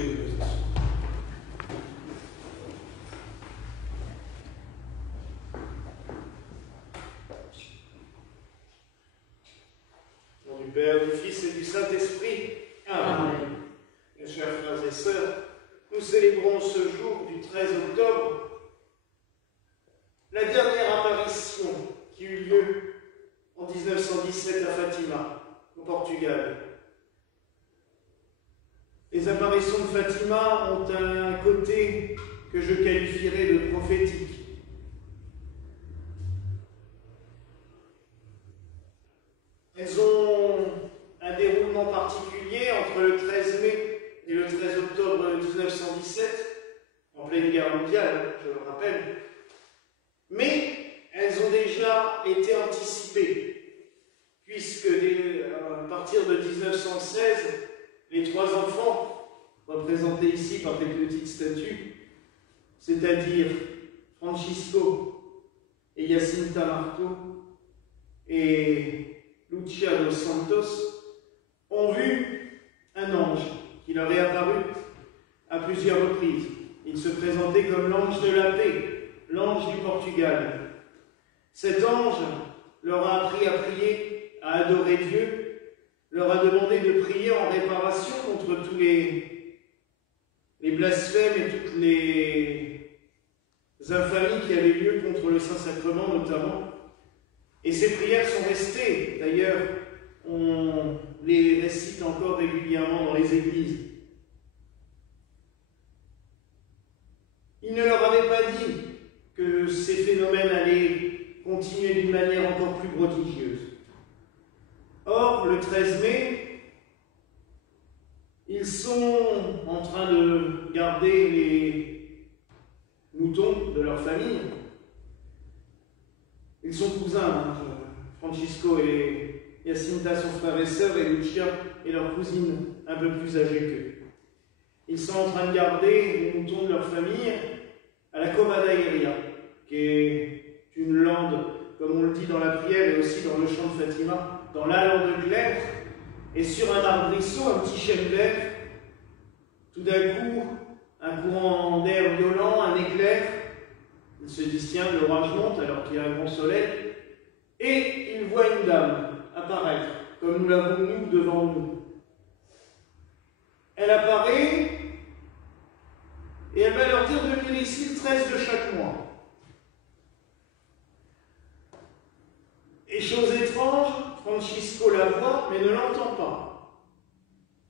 Oui, vas-y. Au nom du Père, du Fils et du Saint-Esprit. Amen. Mes chers frères et sœurs, nous célébrons ce jour du 13 octobre la dernière apparition qui eut lieu en 1917 à Fatima, au Portugal. Les apparitions de Fatima ont un côté que je qualifierais de prophétique. Elles ont un déroulement particulier entre le 13 mai et le 13 octobre 1917, en pleine guerre mondiale, je le rappelle, mais elles ont déjà été anticipées, puisque à partir de 1916, les trois enfants, représentés ici par des petites statues, c'est-à-dire Francisco et Jacinta Marto et Lucia dos Santos, ont vu un ange qui leur est apparu à plusieurs reprises. Il se présentait comme l'ange de la paix, l'ange du Portugal. Cet ange leur a appris à prier, à adorer Dieu, leur a demandé de prier en réparation contre tous les blasphèmes et toutes les infamies qui avaient lieu contre le Saint-Sacrement notamment. Et ces prières sont restées, d'ailleurs, on les récite encore régulièrement dans les églises. Il ne leur avait pas dit que ces phénomènes allaient continuer d'une manière encore plus prodigieuse. Or, le 13 mai, ils sont en train de garder les moutons de leur famille. Ils sont cousins, hein. Francisco et Jacinta sont frères et sœurs, et Lucia est leur cousine un peu plus âgée qu'eux. Ils sont en train de garder les moutons de leur famille à la Cova da Iria, qui est une lande, comme on le dit dans la prière et aussi dans le chant de Fatima, dans la lande claire, et sur un arbrisseau, un petit chêne vert, tout d'un coup, un courant d'air violent, un éclair. Il se dit, tiens, l'orage monte alors qu'il y a un grand soleil, et il voit une dame apparaître, comme nous l'avons nous devant nous. Elle apparaît, et elle va leur dire de venir ici le 13 de chaque mois. Et chose étrange, Francisco la voit, mais ne l'entend pas.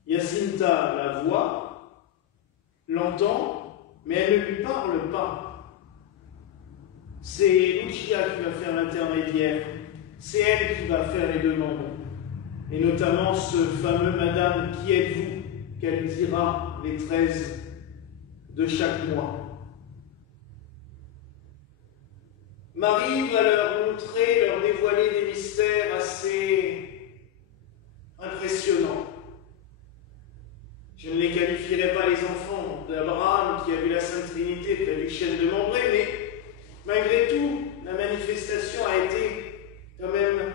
Jacinta la voit, l'entend, mais elle ne lui parle pas. C'est Lucia qui va faire l'intermédiaire, c'est elle qui va faire les demandes. Et notamment ce fameux « Madame, qui êtes-vous » qu'elle dira les 13 de chaque mois. Marie va leur montrer, leur dévoiler des mystères assez impressionnants. Je ne les qualifierai pas les enfants d'Abraham qui a vu la Sainte Trinité près du chêne de Mambré, mais malgré tout, la manifestation a été quand même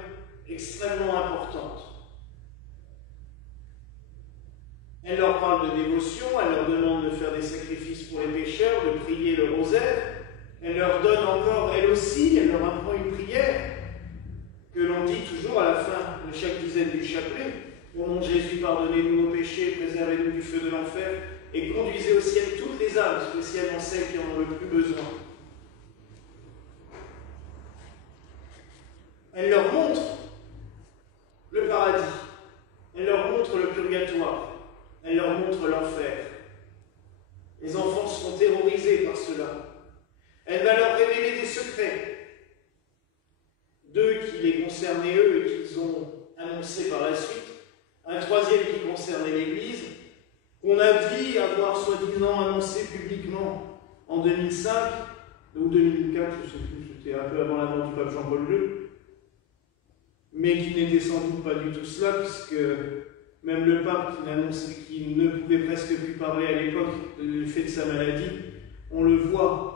extrêmement importante. Elle leur parle de dévotion, elle leur demande de faire des sacrifices pour les pécheurs, de prier le rosaire. Elle leur donne encore, elle aussi, elle leur apprend une prière que l'on dit toujours à la fin de chaque dizaine du chapelet. Au nom de Jésus, pardonnez-nous nos péchés, préservez-nous du feu de l'enfer et conduisez au ciel toutes les âmes, spécialement celles qui en ont le plus besoin. Elle leur montre le paradis, elle leur montre le purgatoire, elle leur montre l'enfer. Les enfants seront terrorisés par cela. Elle va leur révéler des secrets, deux qui les concernaient eux et qu'ils ont annoncés par la suite, un troisième qui concernait l'Église, qu'on a dit avoir soi-disant annoncé publiquement en 2005 ou 2004, je ne sais plus, c'était un peu avant la mort du pape Jean-Paul II, mais qui n'était sans doute pas du tout cela, puisque même le pape qui ne pouvait presque plus parler à l'époque du fait de sa maladie, on le voit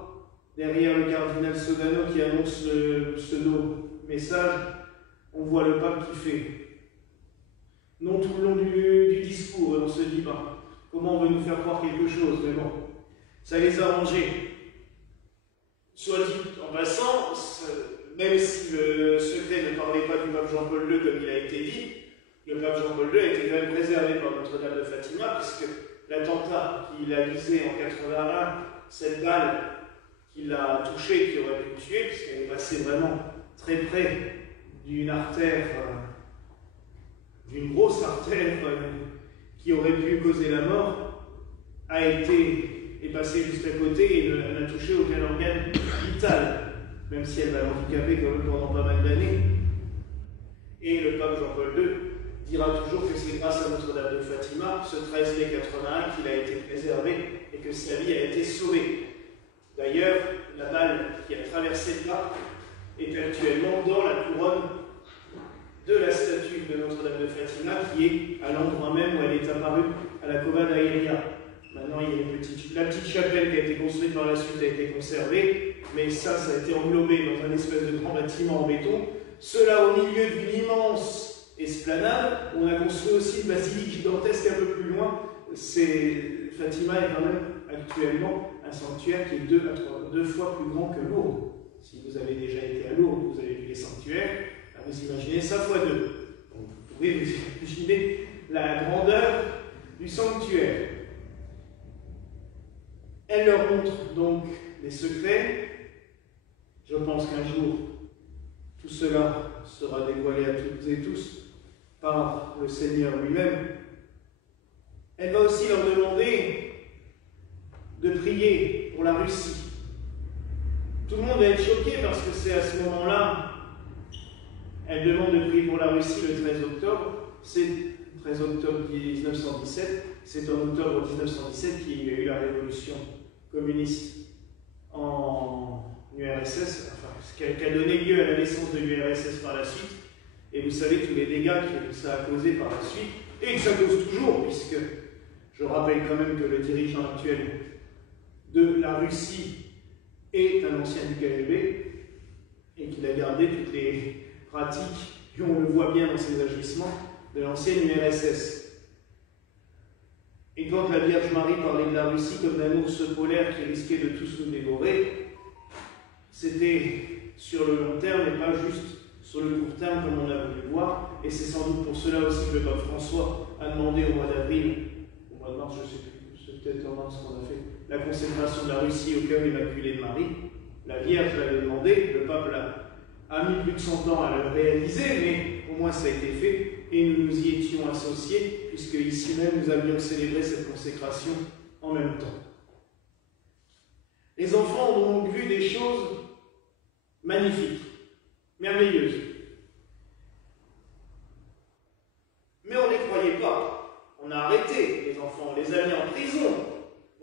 derrière le cardinal Sodano qui annonce le pseudo-message, on voit le pape qui fait. Non tout le long du discours, on se dit, comment on veut nous faire croire quelque chose, mais bon, ça les a arrangés. Soit dit en passant, même si le secret ne parlait pas du pape Jean-Paul II comme il a été dit, le pape Jean-Paul II a été quand même préservé par Notre-Dame de Fatima, puisque l'attentat qu'il a visé en 81, cette balle qui l'a touché, qui aurait pu le tuer, puisqu'elle est passée vraiment très près d'une artère, d'une grosse artère qui aurait pu causer la mort, est passée juste à côté et n'a touché aucun organe vital, même si elle va l'handicaper quand même pendant pas mal d'années. Et le pape Jean-Paul II dira toujours que c'est grâce à Notre-Dame de Fatima, ce 13 mai 81, qu'il a été préservé et que sa vie a été sauvée. D'ailleurs, la balle qui a traversé le pape est actuellement dans la couronne de la statue de Notre-Dame de Fatima, qui est à l'endroit même où elle est apparue à la Cova d'Aïria. Maintenant, il y a la petite chapelle qui a été construite par la suite a été conservée, mais ça a été englobé dans un espèce de grand bâtiment en béton. Cela au milieu d'une immense esplanade, où on a construit aussi une basilique gigantesque un peu plus loin. Fatima est quand même actuellement un sanctuaire qui est deux fois plus grand que Lourdes. Si vous avez déjà été à Lourdes, vous avez vu les sanctuaires, vous imaginez ça fois deux. Donc, vous pouvez vous imaginer la grandeur du sanctuaire. Elle leur montre donc les secrets. Je pense qu'un jour, tout cela sera dévoilé à toutes et tous par le Seigneur lui-même. Elle va aussi leur demander de prier pour la Russie. Tout le monde va être choqué parce que c'est à ce moment-là, elle demande de prier pour la Russie le 13 octobre. C'est le 13 octobre 1917. C'est en octobre 1917 qu'il y a eu la révolution communiste en URSS, enfin, ce qui a donné lieu à la naissance de l'URSS par la suite. Et vous savez tous les dégâts que ça a causé par la suite, et que ça cause toujours, puisque je rappelle quand même que le dirigeant actuel de la Russie est un ancien du KGB, et qu'il a gardé toutes les pratiques, et on le voit bien dans ses agissements, de l'ancienne URSS. Et quand la Vierge Marie parlait de la Russie comme d'un ours polaire qui risquait de tous nous dévorer, c'était sur le long terme et pas juste sur le court terme comme on a voulu le voir. Et c'est sans doute pour cela aussi que le pape François a demandé au mois d'avril, au mois de mars, je ne sais plus, c'est peut-être en mars qu'on a fait, la consécration de la Russie au cœur immaculé de Marie. La Vierge l'avait demandé, le pape a mis plus de 100 ans à le réaliser, mais au moins ça a été fait. Et nous nous y étions associés, puisque ici même nous avions célébré cette consécration en même temps. Les enfants ont donc vu des choses magnifiques, merveilleuses. Mais on ne les croyait pas. On a arrêté les enfants, on les a mis en prison.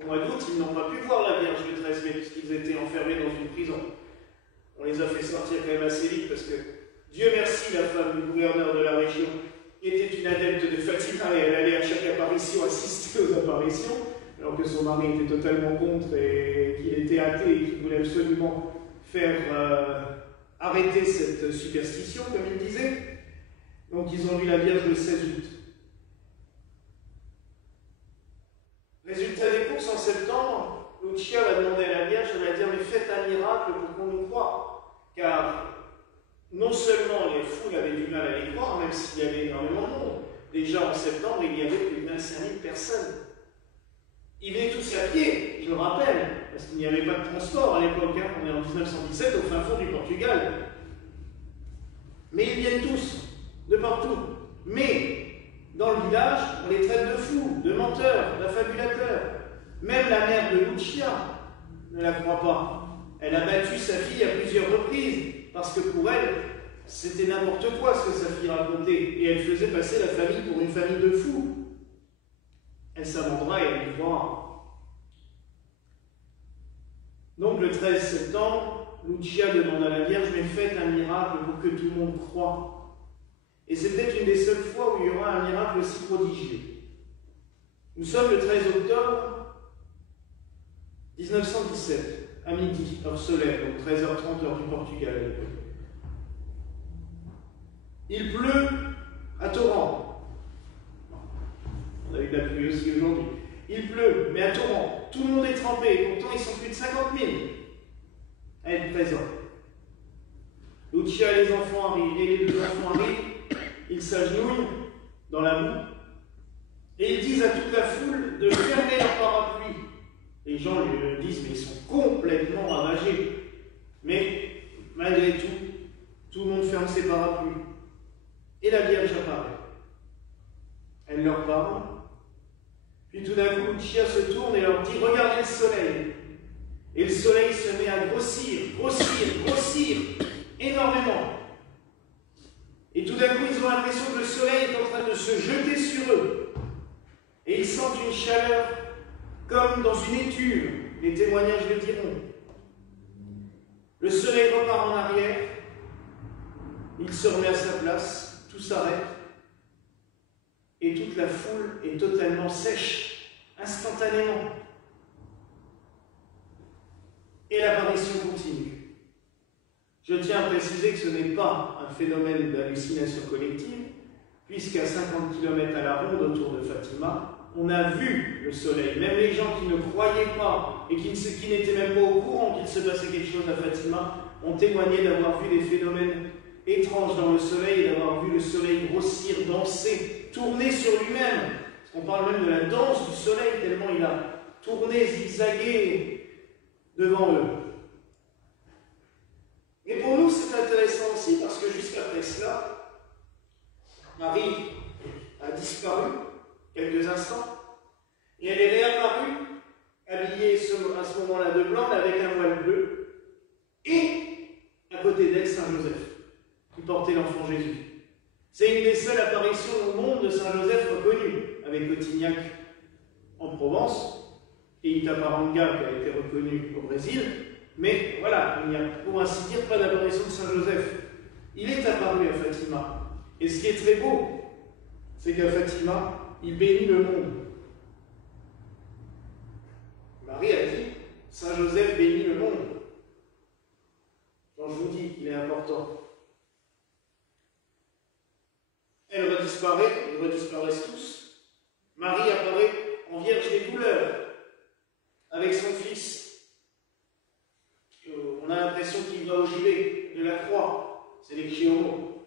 Au mois d'août, ils n'ont pas pu voir la Vierge le 13 mai, puisqu'ils étaient enfermés dans une prison. On les a fait sortir quand même assez vite, parce que Dieu merci, la femme du gouverneur de la région était une adepte de Fatima et elle allait à chaque apparition assister aux apparitions, alors que son mari était totalement contre et qu'il était athée et qu'il voulait absolument faire arrêter cette superstition, comme il disait. Donc ils ont vu la Vierge le 16 août. Résultat des courses, en septembre, Lucia va demander à la Vierge, elle va dire, mais faites un miracle pour qu'on nous croie, car non seulement les foules avaient du mal à les croire, même s'il y avait énormément de monde. Déjà en septembre, il y avait plus de 25 000 personnes. Ils venaient tous à pied, je le rappelle, parce qu'il n'y avait pas de transport à l'époque. Hein. On est en 1917 au fin fond du Portugal. Mais ils viennent tous, de partout. Mais dans le village, on les traite de fous, de menteurs, d'affabulateurs. Même la mère de Lucia ne la croit pas. Elle a battu sa fille à plusieurs reprises. Parce que pour elle, c'était n'importe quoi ce que sa fille racontait. Et elle faisait passer la famille pour une famille de fous. Elle s'amendera et elle y croira. Donc le 13 septembre, Lucia demande à la Vierge, mais faites un miracle pour que tout le monde croie. Et c'est peut-être une des seules fois où il y aura un miracle aussi prodigieux. Nous sommes le 13 octobre 1917. À midi, heure solaire, donc 13h30, heure du Portugal à l'époque. Il pleut à torrent. On a eu de la pluie aussi aujourd'hui. il pleut, mais à torrent, tout le monde est trempé, et pourtant ils sont plus de 50 000 à être présents. Lucia et les enfants arrivent, et les deux enfants arrivent, ils s'agenouillent dans la boue, et ils disent à toute la foule de fermer leur parapluie. Les gens lui disent, mais ils sont complètement ravagés. Mais malgré tout, tout le monde ferme ses parapluies. Et la Vierge apparaît. Elle leur parle. Puis tout d'un coup, Lucia se tourne et leur dit, regardez le soleil. Et le soleil se met à grossir, grossir, grossir, énormément. Et tout d'un coup, ils ont l'impression que le soleil est en train de se jeter sur eux. Et ils sentent une chaleur comme dans une étuve. Les témoignages le diront. Le soleil repart en arrière. Il se remet à sa place. Tout s'arrête. Et toute la foule est totalement sèche, instantanément. Et l'apparition continue. Je tiens à préciser que ce n'est pas un phénomène d'hallucination collective, puisqu'à 50 km à la ronde autour de Fatima, on a vu le soleil. Même les gens qui ne croyaient pas et qui n'étaient même pas au courant qu'il se passait quelque chose à Fatima ont témoigné d'avoir vu des phénomènes étranges dans le soleil et d'avoir vu le soleil grossir, danser, tourner sur lui-même. On parle même de la danse du soleil, tellement il a tourné, zigzagué devant eux. Et pour nous, c'est intéressant aussi parce que jusqu'après cela, Marie a disparu quelques instants et elle est réapparue, habillée à ce moment-là de blanc, avec un voile bleu, et à côté d'elle, Saint Joseph, qui portait l'enfant Jésus. C'est une des seules apparitions au monde de Saint Joseph reconnues, avec Cotignac en Provence, et Itaparanga qui a été reconnu au Brésil. Mais voilà, il n'y a pour ainsi dire pas d'apparition de Saint Joseph. Il est apparu à Fatima. Et ce qui est très beau, c'est qu'à Fatima, il bénit le monde. Marie a dit, Saint Joseph bénit le monde. Quand je vous dis qu'il est important. Elle redisparaît, ils redisparaissent tous. Marie apparaît en Vierge des douleurs, avec son fils. On a l'impression qu'il va au gibet de la croix, c'est les Chiomos.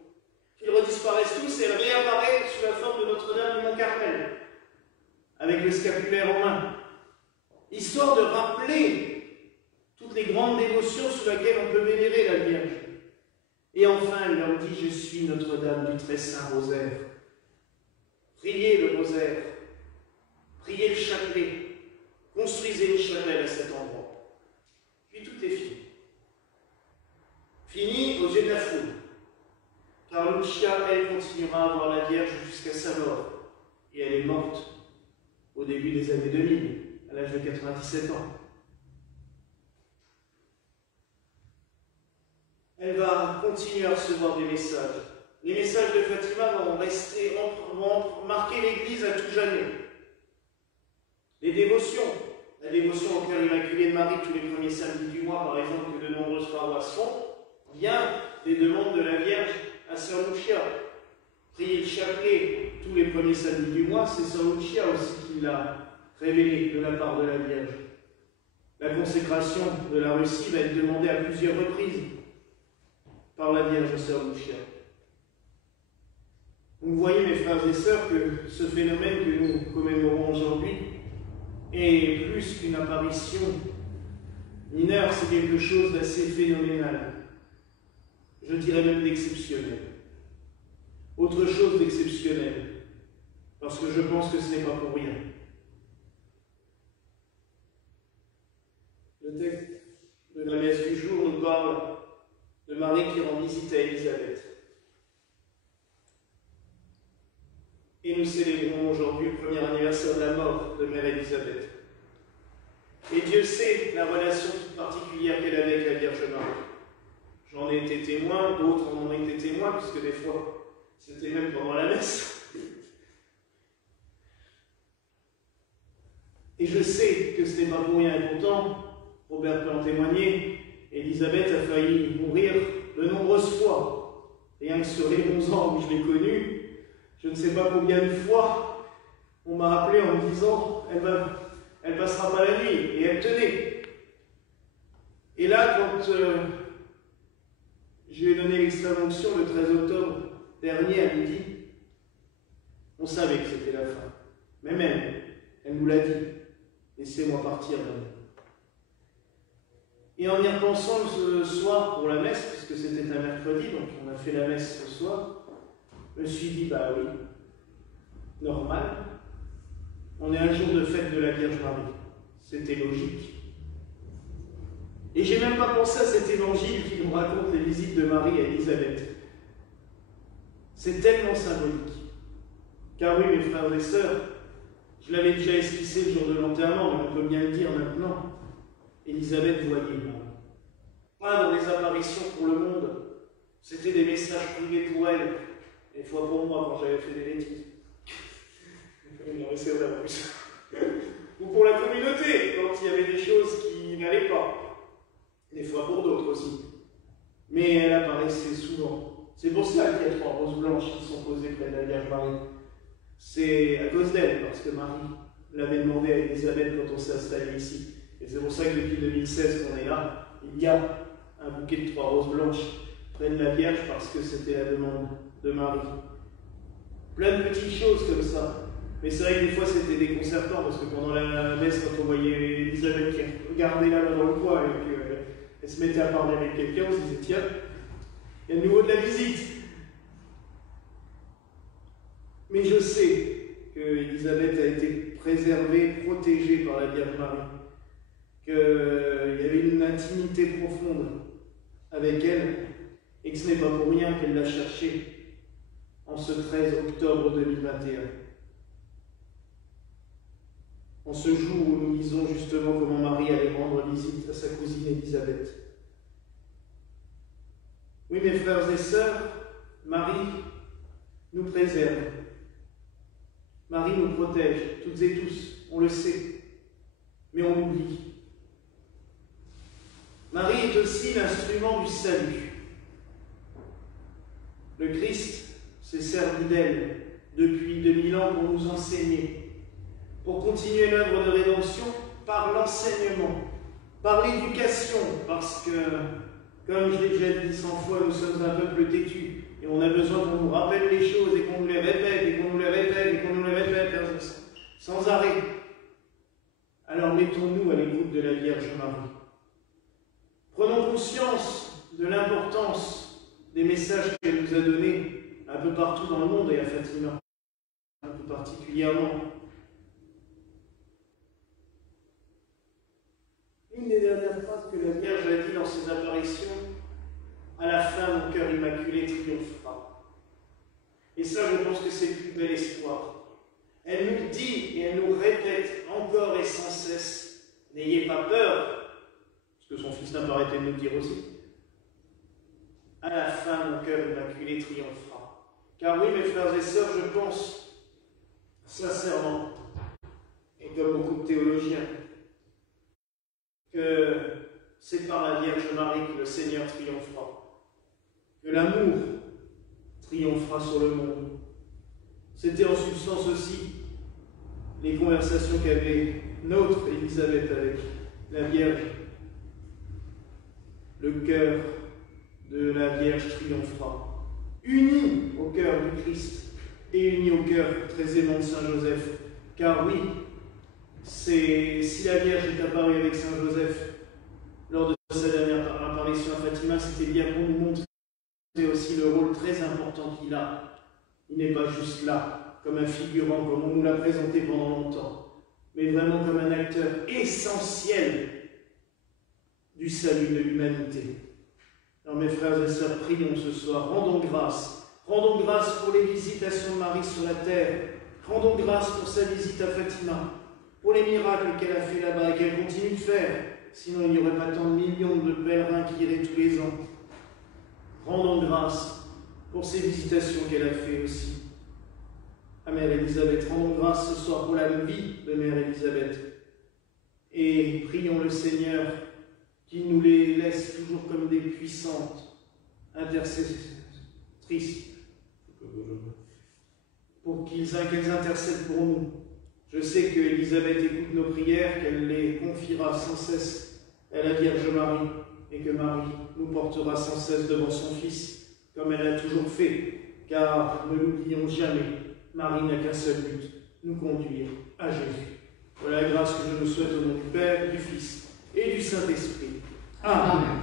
Ils redisparaissent tous et elle réapparaît sous la forme de Notre-Dame du Mont-Carmel, avec le scapulaire en main, histoire de rappeler toutes les grandes dévotions sous lesquelles on peut vénérer la Vierge. Et enfin, elle leur dit, je suis Notre-Dame du très saint rosaire. Priez le rosaire, priez le chapelet, construisez une chapelle à cet endroit. Puis tout est fini. Fini aux yeux de la foule. Car Lucia, elle, continuera à voir la Vierge jusqu'à sa mort. Et elle est morte au début des années 2000, à l'âge de 97 ans. Elle va continuer à recevoir des messages. Les messages de Fatima vont marquer l'Église à tout jamais. Les dévotions, la dévotion au cœur immaculé de Marie tous les premiers samedis du mois, par exemple, que de nombreuses paroisses font, vient des demandes de la Vierge à Sœur Lucia. Prier le chapelet tous les premiers samedis du mois, c'est Sœur Lucia aussi qui l'a révélé de la part de la Vierge. La consécration de la Russie va être demandée à plusieurs reprises par la Vierge Sœur Lucia. Vous voyez, mes frères et sœurs, que ce phénomène que nous commémorons aujourd'hui est plus qu'une apparition mineure, c'est quelque chose d'assez phénoménal. Je dirais même d'exceptionnel. Autre chose d'exceptionnel, parce que je pense que ce n'est pas pour rien. Le texte de la messe du jour nous parle de Marie qui rend visite à Élisabeth. Et nous célébrons aujourd'hui le premier anniversaire de la mort de Mère Élisabeth. Et Dieu sait la relation toute particulière qu'elle avait avec la Vierge Marie. J'en ai été témoin, d'autres en ont été témoins, puisque des fois, c'était même pendant la messe. Et je sais que ce n'est pas pour rien. Et pourtant, Robert peut en témoigner, Élisabeth a failli mourir de nombreuses fois. Rien que sur les 11 ans où je l'ai connue, je ne sais pas combien de fois on m'a appelé en me disant elle passera pas la nuit, et elle tenait. Et là, quand je lui ai donné l'extrême onction le 13 octobre dernier à midi, on savait que c'était la fin. Même elle nous l'a dit. Laissez-moi partir maintenant. Et en y repensant ce soir pour la messe, puisque c'était un mercredi, donc on a fait la messe ce soir, je me suis dit, bah oui, normal, on est un jour de fête de la Vierge Marie. C'était logique. Et j'ai même pas pensé à cet évangile qui nous raconte les visites de Marie à Élisabeth. C'est tellement symbolique. Car oui, mes frères et sœurs, je l'avais déjà esquissé le jour de l'enterrement, mais on peut bien le dire maintenant. Élisabeth voyait Marie. Pas dans les apparitions pour le monde, c'était des messages privés pour elle, des fois pour moi quand j'avais fait des bêtises. Non, mais c'est vrai en plus. Ou pour la communauté, quand il y avait des choses qui n'allaient pas. Des fois pour d'autres aussi. Mais elle apparaissait souvent. C'est pour ça qu'il y a 3 roses blanches qui sont posées près de la Vierge Marie. C'est à cause d'elle, parce que Marie l'avait demandé à Élisabeth quand on s'est installé ici. Et c'est pour ça que depuis 2016 qu'on est là, il y a un bouquet de 3 roses blanches près de la Vierge, parce que c'était la demande de Marie. Plein de petites choses comme ça. Mais c'est vrai que des fois c'était déconcertant, parce que pendant la messe, quand on voyait Élisabeth qui regardait là dans le coin et qu'elle se mettait à parler avec quelqu'un, on se disait tiens, il y a de nouveau de la visite. Mais je sais que Élisabeth a été préservée, protégée par la Vierge Marie, qu'il y avait une intimité profonde avec elle, et que ce n'est pas pour rien qu'elle l'a cherchée en ce 13 octobre 2021. En ce jour où nous lisons justement comment Marie allait rendre visite à sa cousine Élisabeth. Oui, mes frères et sœurs, Marie nous préserve. Marie nous protège, toutes et tous, on le sait, mais on l'oublie. Marie est aussi l'instrument du salut. Le Christ s'est servi d'elle depuis 2000 ans pour nous enseigner, pour continuer l'œuvre de rédemption par l'enseignement, par l'éducation, parce que, comme je l'ai déjà dit 100 fois, nous sommes un peuple têtu, et on a besoin qu'on nous rappelle les choses, et qu'on nous les répète, et qu'on nous les répète, et qu'on nous les répète, sans arrêt. Alors mettons-nous à l'écoute de la Vierge Marie. Prenons conscience de l'importance des messages qu'elle nous a donnés un peu partout dans le monde, et à Fatima, un peu particulièrement. Une des dernières phrases que la Vierge a dit dans ses apparitions, à la fin, mon cœur immaculé triomphera. Et ça, je pense que c'est le plus bel espoir. Elle nous dit et elle nous répète encore et sans cesse, n'ayez pas peur, ce que son Fils n'a pas arrêté de nous dire aussi. À la fin, mon cœur immaculé triomphera. Car oui, mes frères et sœurs, je pense sincèrement, et comme beaucoup de théologiens, que c'est par la Vierge Marie que le Seigneur triomphera, que l'amour triomphera sur le monde. C'était en substance aussi les conversations qu'avait notre Élisabeth avec la Vierge. Le cœur de la Vierge triomphera, uni au cœur du Christ et uni au cœur très aimant de Saint Joseph. Car oui, si la Vierge est apparue avec Saint Joseph lors de sa dernière apparition à Fatima, c'était bien pour nous montrer aussi le rôle très important qu'il a. Il n'est pas juste là, comme un figurant, comme on nous l'a présenté pendant longtemps, mais vraiment comme un acteur essentiel du salut de l'humanité. Alors mes frères et sœurs, prions ce soir, rendons grâce pour les visitations de Marie sur la terre, rendons grâce pour sa visite à Fatima, pour les miracles qu'elle a fait là-bas et qu'elle continue de faire, sinon il n'y aurait pas tant de millions de pèlerins qui iraient tous les ans. Rendons grâce pour ces visitations qu'elle a fait aussi à Mère Élisabeth. Rendons grâce ce soir pour la vie de Mère Élisabeth. Et prions le Seigneur qui nous les laisse toujours comme des puissantes intercessrices, pour qu'elles intercèdent pour nous, Je sais que Élisabeth écoute nos prières, qu'elle les confiera sans cesse à la Vierge Marie, et que Marie nous portera sans cesse devant son Fils, comme elle l'a toujours fait, car, ne l'oublions jamais, Marie n'a qu'un seul but, nous conduire à Jésus. Voilà la grâce que je nous souhaite au nom du Père, du Fils et du Saint-Esprit. Amen.